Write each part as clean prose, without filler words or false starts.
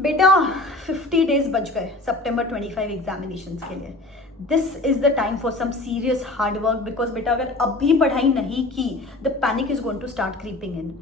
बेटा 50 डेज बच गए सितंबर 25 एग्जामिनेशंस के लिए। This is the time for some serious hard work because बेटा अगर अब भी पढ़ाई नहीं की the panic is going to start creeping in.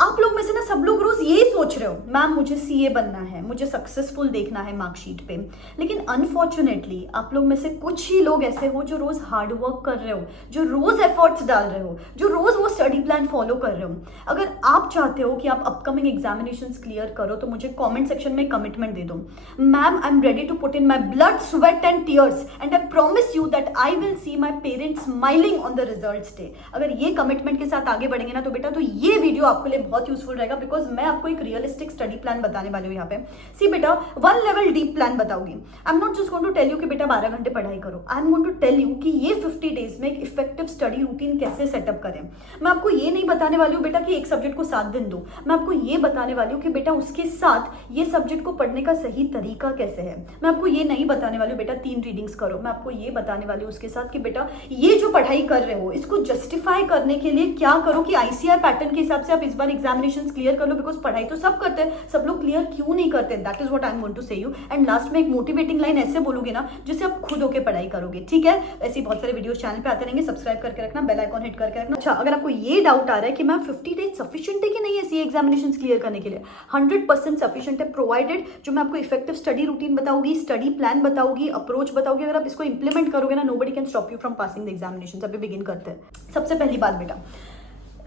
आप लोग में से ना सब लोग रोज यही सोच रहे हो मैम मुझे सीए बनना है, मुझे सक्सेसफुल देखना है मार्कशीट पे, लेकिन अनफॉर्चुनेटली आप लोग में से कुछ ही लोग ऐसे हो जो रोज हार्ड वर्क कर रहे हो, जो रोज एफर्ट्स डाल रहे हो, जो रोज वो स्टडी प्लान फॉलो कर रहे हो। अगर आप चाहते हो कि आप अपकमिंग एग्जामिनेशंस क्लियर करो तो मुझे कमेंट सेक्शन में कमिटमेंट दे दो, ma'am I am ready to put in my blood sweat and tears and I promise you that I will see my parents smiling on the results day. अगर ये commitment के साथ आगे बढ़ेंगे ना तो बेटा तो ये वीडियो आपके लिए बहुत यूजफुल रहेगा बिकॉज मैं आपको एक रियलिस्टिक स्टडी प्लान बताने वाली हूँ यहाँ पे। सी बेटा 1 लेवल डीप प्लान बताऊंगी। I am not just going to tell you कि बेटा 12 घंटे पढ़ाई करो, I am going to tell you कि ये 50 डेज में एक इफेक्टिव स्टडी रूटीन कैसे सेटअप करें। मैं आपको ये नहीं बताने वाली हूँ बेटा कि एक सब्जेक्ट को 7 दिन दो, मैं आपको ये बताने वाली हूँ कि बेटा उसके साथ ये सब्जेक्ट को पढ़ने का सही तरीका कैसे है। मैं आपको ये नहीं बताने वाली हूँ बेटा 3 रीडिंग्स करो, मैं आपको ये बताने वाली हूँ उसके साथ कि बेटा ये जो पढ़ाई कर रहे हो इसको जस्टिफाई करने के लिए क्या करो कि आईसीआई पैटर्न के हिसाब से आप इस बार एग्जामिनेशंस क्लियर कर लो। बिकॉज पढ़ाई तो सब करते हैं, सब लोग क्लियर क्यों नहीं करते, that is what I am going to say you. And last में एक मोटिवेटिंग लाइन ऐसे बोलूंगी ना जिससे आप खुद होकर पढ़ाई करोगे, ठीक है। ऐसी बहुत सारे वीडियोस चैनल पे आते रहेंगे, सब्सक्राइब करके रखना, बेल आइकॉन हिट करके रखना। अच्छा, अगर आपको ये डाउट आ रहा है कि मैम 50 डेज सफिशिएंट है कि नहीं है सी एग्जामिनेशंस क्लियर करने के लिए, 100% सफिशिएंट है, प्रोवाइडेड जो मैं आपको इफेक्टिव स्टडी रूटीन बताऊंगी, स्टडी प्लान बताऊंगी, अप्रोच बताऊंगी। अगर आप इसको इंप्लीमेंट करोगे ना nobody can stop you from passing the examinations. अभी बिगिन करते हैं। सबसे पहली बात बेटा,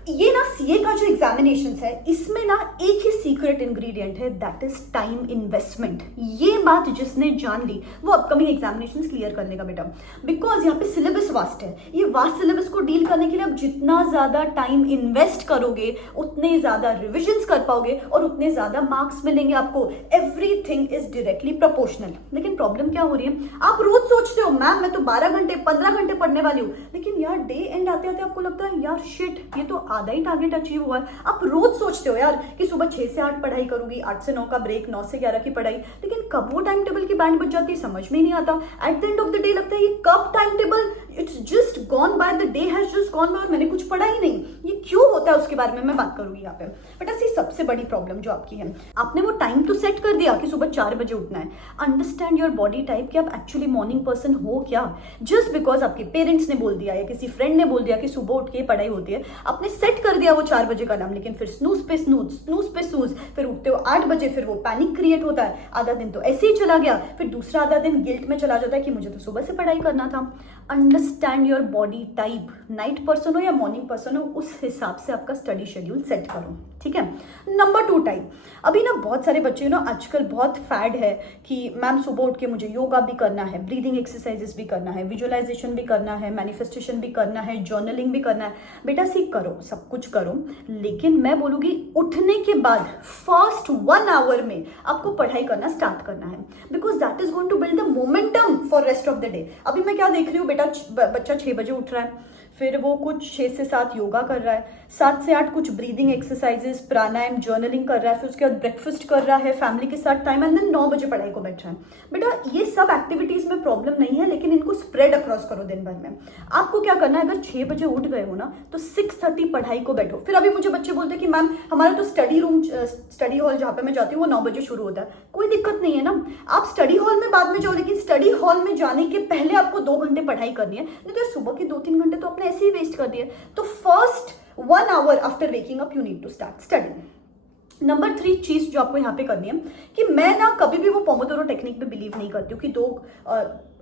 ये ना सीए का जो एग्जामिनेशन है इसमें ना एक ही सीक्रेट इंग्रेडिएंट है, दैट इज टाइम इन्वेस्टमेंट। ये बात जिसने जान ली वो अपकमिंग एग्जामिनेशंस क्लियर करने का बेटा, बिकॉज यहाँ पे सिलेबस वास्ट है। ये वास्ट सिलेबस को डील करने के लिए आप जितना ज्यादा टाइम इन्वेस्ट करोगे उतने ज्यादा रिविजन्स कर पाओगे और उतने ज्यादा मार्क्स मिलेंगे आपको। Everything is directly proportional. लेकिन प्रॉब्लम क्या हो रही है, आप रोज सोचते हो मैम मैं तो 12 घंटे 15 घंटे पढ़ने वाली हूँ, लेकिन यार डे एंड आते आते आपको लगता है यार शिट ये तो आधा ही टारगेट अचीव हुआ है। आप रोज सोचते हो यार कि सुबह 6 से 8 पढ़ाई करूंगी, 8 से 9 का ब्रेक, 9 से 11 की पढ़ाई, लेकिन कब वो टाइम टेबल की बैंड बज जाती है समझ में नहीं आता। At the end of the day लगता है ये कब time table it's just gone by, the day has just gone by और मैंने कुछ पढ़ा ही नहीं। ये क्यों होता है उसके बारे में मैं बात करूंगी यहाँ पे। बट ऐसी सबसे बड़ी प्रॉब्लम जो आपकी है, आपने वो टाइम तो सेट कर दिया कि सुबह 4 बजे उठना है। अंडरस्टैंड योर बॉडी टाइप कि आप एक्चुअली मॉर्निंग पर्सन हो क्या। जस्ट बिकॉज आपके पेरेंट्स ने बोल दिया या किसी फ्रेंड ने बोल दिया कि सुबह उठ के पढ़ाई होती है, आपने सेट कर दिया वो 4 बजे का अलार्म, लेकिन फिर स्नूज पे स्नूज, स्नूज पे स्नूज, फिर उठते हो 8 बजे, फिर वो पैनिक क्रिएट होता है। आधा दिन तो ऐसे ही चला गया, फिर दूसरा आधा दिन गिल्ट में चला जाता है कि मुझे तो सुबह से पढ़ाई करना था। Understand your body type, night person हो या मॉर्निंग पर्सन हो, उस हिसाब से आपका स्टडी शेड्यूल सेट करो, ठीक है। नंबर 2 टाइप, अभी ना बहुत सारे बच्चे ना आजकल बहुत फैड है कि मैम सुबह उठ के मुझे योगा भी करना है, ब्रीदिंग एक्सरसाइजेस भी करना है, विजुअलाइजेशन भी करना है, मैनिफेस्टेशन भी करना है, जर्नलिंग भी करना है। बेटा सीख करो, सब कुछ करो, लेकिन मैं बोलूंगी उठने के बाद फर्स्ट 1 आवर में आपको पढ़ाई करना स्टार्ट करना है, because that is going to build the momentum for rest of the day. अभी मैं क्या देख रही हूँ बेटा, बच्चा 6 बजे उठ रहा है, फिर वो कुछ 6 से 7 योगा कर रहा है, 7 से 8 कुछ ब्रीदिंग एक्सरसाइजेस, प्राणायाम, जर्नलिंग कर रहा है, फिर उसके बाद ब्रेकफास्ट कर रहा है, फैमिली के साथ टाइम, एंड देन 9 बजे पढ़ाई को बैठ रहा है। बेटा ये सब एक्टिविटीज में प्रॉब्लम नहीं है, लेकिन इनको स्प्रेड अक्रॉस करो दिन भर में। आपको क्या करना है, अगर 6 बजे उठ गए हो ना तो 6:30 पढ़ाई को बैठो। फिर अभी मुझे बच्चे बोलते हैं कि मैम हमारा तो स्टडी हॉल जहाँ पे मैं जाती हूँ वो 9 बजे शुरू होता है। कोई दिक्कत नहीं है ना, आप स्टडी हॉल में बाद में जाओ, लेकिन स्टडी हॉल में जाने के पहले आपको 2 घंटे पढ़ाई करनी है, नहीं तो सुबह के 2-3 घंटे तो आपने ऐसे ही वेस्ट कर दिए। तो first 1 hour after waking up you need to start study. Number 3 चीज जो आपको यहाँ पे करनी है कि मैं ना कभी भी वो पोमोडोरो टेक्निक पे बिलीव नहीं करती हूँ कि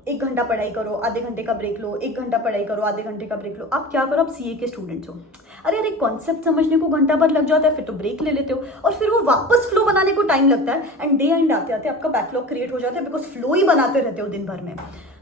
1 घंटा पढ़ाई करो, आधे घंटे का ब्रेक लो, 1 घंटा पढ़ाई करो, आधे घंटे का ब्रेक लो। आप क्या करो, आप सीए के स्टूडेंट्स हो, अरे अरे कॉन्सेप्ट समझने को घंटा भर लग जाता है, फिर तो ब्रेक ले लेते हो और फिर वो वापस फ्लो बनाने को टाइम लगता है, एंड डे एंड आते आते आपका बैकलॉग क्रिएट हो जाता है, बिकॉज फ्लो ही बनाते रहते हो दिन भर में।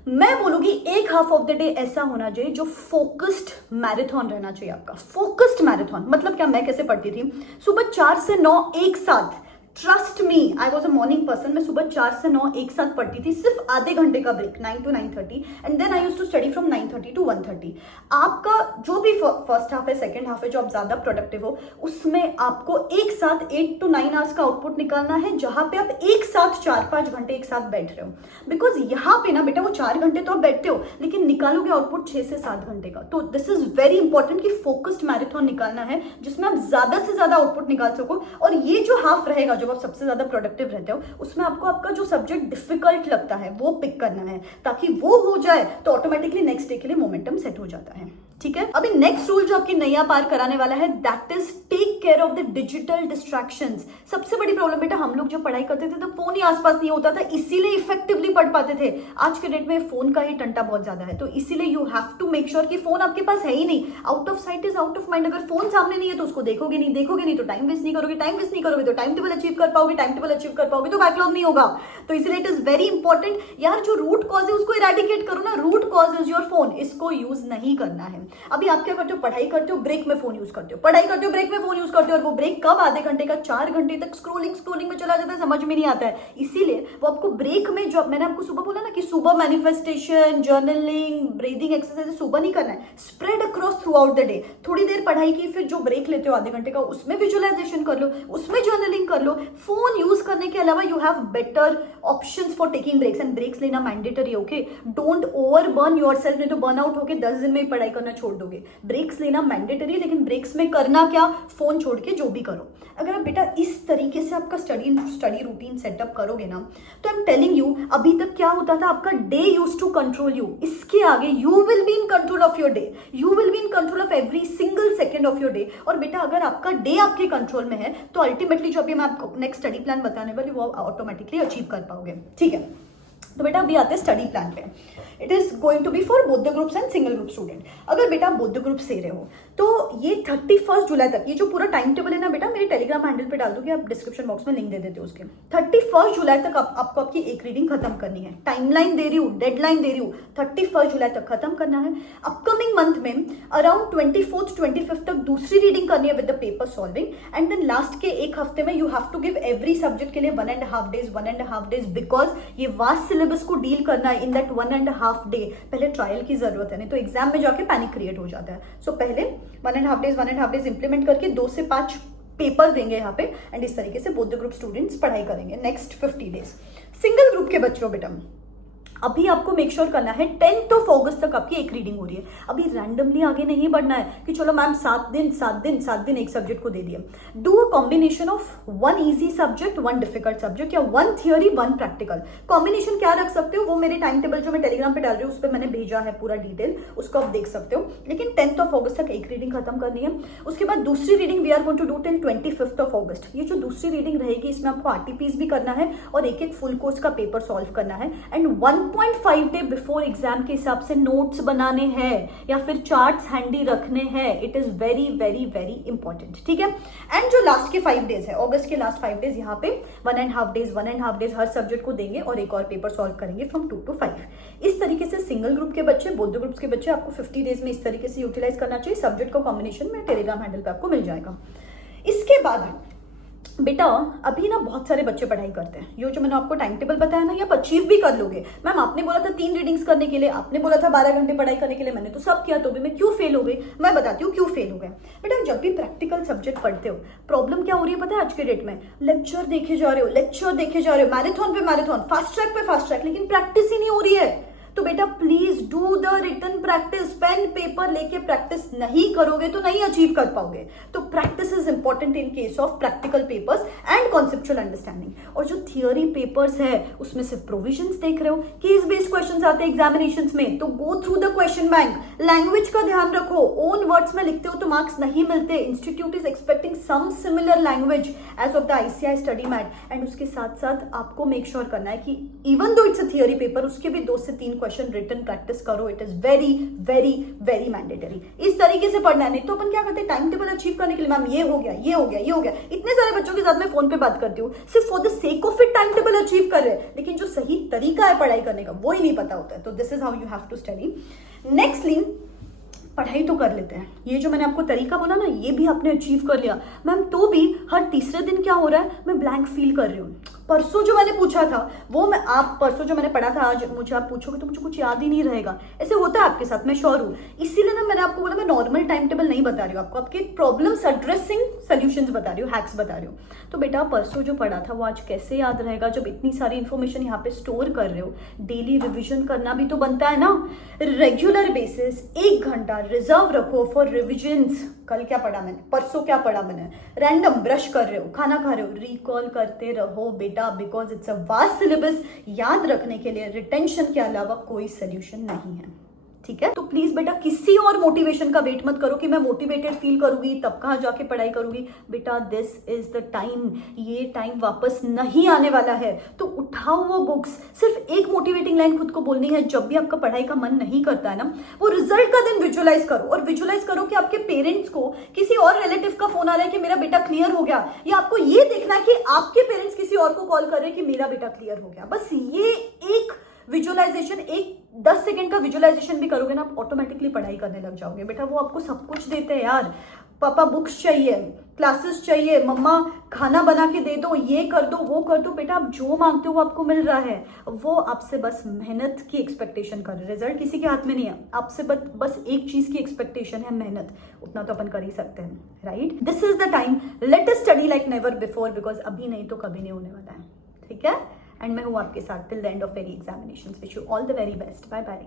मैं बोलूंगी एक हाफ ऑफ द डे ऐसा होना चाहिए जो फोकस्ड मैराथन रहना चाहिए आपका। फोकस्ड मैराथन मतलब क्या, मैं कैसे पढ़ती थी, सुबह 4 से 9 एक साथ, trust me I was a morning person, मैं सुबह 4 से 9 एक साथ पढ़ती थी, सिर्फ आधे घंटे का break 9 to 9:30, and then I used to study from 9:30 to 1:30। आपका जो भी फर्स्ट हाफ है, सेकंड हाफ है, जो आप ज्यादा प्रोडक्टिव हो, उसमें आपको एक साथ 8 to 9 आवर्स का आउटपुट निकालना है, जहां पे आप एक साथ 4-5 घंटे एक साथ बैठ रहे हो। बिकॉज यहाँ पे ना बेटा वो 4 घंटे तो आप बैठते हो, लेकिन निकालोगे आउटपुट 6 से 7 घंटे का। तो दिस इज वेरी इंपॉर्टेंट कि फोकस्ड मैराथन निकालना है जिसमें आप ज्यादा से ज्यादा आउटपुट निकाल सको। और ये जो हाफ रहेगा, जो जब आप सबसे ज्यादा प्रोडक्टिव रहते हो, उसमें आपको आपका जो सब्जेक्ट डिफिकल्ट लगता है वो पिक करना है, ताकि वो हो जाए तो ऑटोमेटिकली नेक्स्ट डे के लिए मोमेंटम सेट हो जाता है। ठीक है, अभी नेक्स्ट रूल जो आपकी नैया पार कराने वाला है, that is take care of the digital distractions. सबसे बड़ी प्रॉब्लम बेटा, हम लोग जब पढ़ाई करते थे तो फोन ही आसपास नहीं होता था, इसीलिए इफेक्टिवली पढ़ पाते थे। आज के डेट में फोन का ही टंटा बहुत ज्यादा है, तो इसीलिए you have to make sure कि फोन आपके पास है ही नहीं। Out of sight is out of mind. अगर फोन सामने नहीं है तो उसको देखोगे नहीं तो टाइम वेस्ट नहीं करोगे, टाइम वेस्ट नहीं करोगे तो टाइम टेबल अचीव कर पाओगे, टाइम टेबल अचीव कर पाओगे तो बैकलॉग नहीं होगा। तो इसलिए इट इज वेरी इंपॉर्टेंट यार, जो रूट कॉज है उसको इरेडिकेट करो ना। Root cause is your phone, इसको यूज नहीं करना है। अभी आप क्या करते हो, पढ़ाई करते हो, ब्रेक में फोन यूज करते हो, पढ़ाई करते हो, ब्रेक में फोन यूज करते हो, और वो ब्रेक कब आधे घंटे का 4 घंटे तक स्क्रोलिंग में चला जाता है, समझ में नहीं आता है। इसीलिए वो आपको ब्रेक में, जो मैंने आपको सुबह बोला ना कि सुबह मैनिफेस्टेशन, जर्नलिंग, ब्रीदिंग एक्सरसाइज सुबह नहीं करना है, spread across through out the day. थोड़ी देर पढ़ाई की, फिर जो ब्रेक लेते हो आधे घंटे का, उसमें विजुअलाइजेशन कर लो, उसमें जर्नलिंग कर लो। फोन यूज करने के अलावा you have better options for taking breaks, and breaks लेना mandatory. Okay, don't over burn yourself, नहीं तो बर्न आउट होकर 10 दिन में ही पढ़ाई करना छोड़ दोगे। ब्रेक्स लेना मैंडेटरी, लेकिन ब्रेक्स में करना क्या, फोन छोड़ के जो भी करो। अगर आप बेटा इस तरीके से आपका स्टडी रूटीन सेटअप करोगे ना, तो आई एम टेलिंग यू, अभी तक क्या होता था, आपका day use to control you. इसके आगे you will be in control of your day, you will be in control of every single second of your day. और बेटा अगर आपका डे आपके कंट्रोल में है तो अल्टीमेटली जो अभी मैं आपको नेक्स्ट स्टडी प्लान बताने वाली वो ऑटोमेटिकली अचीव कर पाओगे। ठीक है, तो बेटा अभी आते हैं स्टडी प्लान पे। It is going to be for both the groups and single group student. अगर बेटा बोथ द ग्रुप से रहे हो तो ये 31 जुलाई तक, ये जो पूरा टाइम टेबल है ना बेटा, मेरे टेलीग्राम हैंडल पे डाल दूंगी, आप डिस्क्रिप्शन बॉक्स में लिंक दे देते हो उसके। 31 जुलाई तक आपको आपकी एक रीडिंग खत्म करनी है। टाइमलाइन दे रही हूँ, डेडलाइन दे रही हूँ, 31 जुलाई तक खत्म करना है। अपकमिंग मंथ में अराउंड 24th 25th तक दूसरी रीडिंग करनी है with the paper solving, and then last के एक हफ्ते में you have to give every subject के लिए 1.5 days, बिकॉज ये वास्ट सिलेबस को डील करना है इन दैट 1.5 day। पहले ट्रायल की जरूरत है, नहीं तो एग्जाम में जाके पैनिक क्रिएट हो जाता है। सो पहले 1.5 days इंप्लीमेंट करके 2 से 5 पेपर देंगे यहाँ पे, एंड इस तरीके से बोथ द ग्रुप स्टूडेंट्स पढ़ाई करेंगे नेक्स्ट 50 days। सिंगल ग्रुप के बच्चों बेटा अभी आपको मेक श्योर करना है 10th of August तक आपकी एक रीडिंग हो रही है। अभी रैंडमली आगे नहीं बढ़ना है कि चलो मैम 7 दिन एक सब्जेक्ट को दे दिया। Do a combination of 1 easy subject, 1 difficult subject, या 1 थियोरी 1 प्रैक्टिकल। कॉम्बिनेशन क्या रख सकते हो वो मेरे टाइम टेबल जो मैं टेलीग्राम पे डाल रही हूँ उस पर मैंने भेजा है पूरा डिटेल, उसको आप देख सकते हो। लेकिन 10th of August तक एक रीडिंग खत्म करनी है। उसके बाद दूसरी reading we are going to do till 25th of August। ये जो दूसरी रीडिंग रहेगी इसमें आपको RTPs भी करना है और एक फुल कोर्स का पेपर सॉल्व करना है, एंड 1.5 डे बिफोर एग्जाम के हिसाब से नोट्स बनाने हैं या फिर चार्ट्स हैंडी रखने हैं। It is very very very important. ठीक है, एंड जो लास्ट के 5 days है, अगस्त के लास्ट 5 days, यहाँ पे 1.5 days हर सब्जेक्ट को देंगे और एक और पेपर सॉल्व करेंगे फ्रॉम 2 to 5। इस तरीके से सिंगल ग्रुप के बच्चे, बोथ द ग्रुप्स के बच्चे आपको 50 days में इस तरीके से यूटिलाइज करना चाहिए। सब्जेक्ट का कॉम्बिनेशन में टेलीग्राम हैंडल पे आपको मिल जाएगा। इसके बाद बेटा अभी ना बहुत सारे बच्चे पढ़ाई करते हैं, ये जो मैंने आपको टाइम टेबल बताया ना, ये आप अचीव भी कर लोगे। मैम आपने बोला था 3 रीडिंग्स करने के लिए, आपने बोला था 12 घंटे पढ़ाई करने के लिए, मैंने तो सब किया, तो भी मैं क्यों फेल हो गई? मैं बताती हूँ क्यों फेल हो गए। बेटा जब भी प्रैक्टिकल सब्जेक्ट पढ़ते हो, प्रॉब्लम क्या हो रही है पता है आज के डेट में? लेक्चर देखे जा रहे हो, मैराथन पे मैराथन, फास्ट ट्रैक पे फास्ट ट्रैक, लेकिन प्रैक्टिस ही नहीं हो रही है। तो बेटा please do the written practice. Pen paper लेके प्रैक्टिस नहीं करोगे तो नहीं अचीव कर पाओगे। तो practice is important in case of practical papers and conceptual understanding. और जो थियोरी पेपर्स है उसमें सिर्फ प्रोविजंस देख रहे हो, केस बेस्ड क्वेश्चंस आते हैं एग्जामिनेशंस में, तो go through the question bank. Language का ध्यान रखो, ओन वर्ड्स में लिखते हो तो मार्क्स नहीं मिलते। Institute is expecting some similar language as of the ICAI study mat, and उसके साथ साथ आपको मेक श्योर करना है कि even though it's a theory paper, उसके भी 2 से 3 क्वेश्चन रिटन प्रैक्टिस करो। It is very very very mandatory. इस तरीके से पढ़ना है, नहीं तो अपन क्या करते हैं टाइम टेबल अचीव करने के लिए, मैम ये हो गया, ये हो गया, ये हो गया। इतने सारे बच्चों के साथ मैं फोन पे बात करती हूँ, सिर्फ for the sake of it time table achieve कर रहे हैं, लेकिन जो सही तरीका है पढ़ाई करने का वो ही नहीं पता होता है। तो this is how you have to study. Nextly पढ़ाई तो कर लेते हैं, ये जो मैंने आपको तरीका बोला ना ये भी आपने अचीव कर लिया। मैम तो भी हर तीसरे दिन क्या हो रहा है, मैं ब्लैंक फील कर रही हूँ। परसों जो मैंने पूछा था वो परसों जो मैंने पढ़ा था आज मुझे आप पूछोगे तो मुझे कुछ याद ही नहीं रहेगा। ऐसे होता है आपके साथ, मैं श्योर हूँ। इसीलिए ना मैंने आपको बोला मैं नॉर्मल टाइम टेबल नहीं बता रही हूँ, आपको आपके प्रॉब्लम्स एड्रेसिंग सोल्यूशंस बता रही हूँ, हैक्स बता रही हूँ। तो बेटा परसों जो पढ़ा था वो आज कैसे याद रहेगा जब इतनी सारी इन्फॉर्मेशन यहाँ पे स्टोर कर रहे हो। डेली रिविजन करना भी तो बनता है ना। रेगुलर बेसिस 1 घंटा रिजर्व रखो फॉर रिविजन्स। कल क्या पढ़ा मैंने, परसों क्या पढ़ा मैंने, रैंडम ब्रश कर रहे हो, खाना खा रहे हो, रिकॉल करते रहो बेटा, because it's a vast syllabus. याद रखने के लिए रिटेंशन के अलावा कोई सोल्यूशन नहीं है, ठीक है। तो प्लीज बेटा किसी और मोटिवेशन का वेट मत करो कि मैं मोटिवेटेड फील करूंगी तब कहाँ जाके पढ़ाई करूंगी। बेटा दिस इज द टाइम, ये टाइम वापस नहीं आने वाला है। तो उठाओ वो बुक्स, सिर्फ एक मोटिवेटिंग लाइन खुद को बोलनी है जब भी आपका पढ़ाई का मन नहीं करता है ना, वो रिजल्ट का दिन विजुअलाइज करो, और विजुअलाइज करो कि आपके पेरेंट्स को किसी और रिलेटिव का फोन आ रहा है कि मेरा बेटा क्लियर हो गया, या आपको ये देखना है कि आपके पेरेंट्स किसी और को कॉल कर रहे हैं कि मेरा बेटा क्लियर हो गया। बस ये एक विजुअलाइजेशन, एक 10 सेकंड का विजुअलाइजेशन भी करोगे ना, आप ऑटोमेटिकली पढ़ाई करने लग जाओगे। बेटा वो आपको सब कुछ देते हैं यार, पापा बुक्स चाहिए, क्लासेस चाहिए, मम्मा खाना बना के दे दो, ये कर दो वो कर दो, बेटा आप जो मांगते हो वो आपको मिल रहा है। वो आपसे बस मेहनत की एक्सपेक्टेशन कर रहे हैं, रिजल्ट किसी के हाथ में नहीं है, आपसे बस एक चीज की एक्सपेक्टेशन है, मेहनत। उतना तो अपन कर ही सकते हैं, right. This is the time, let us study like never before, because अभी नहीं तो कभी नहीं होने वाला है, ठीक है। एंड मैं हूँ आपके साथ till the end of very examinations. Wish you all the very best, bye bye.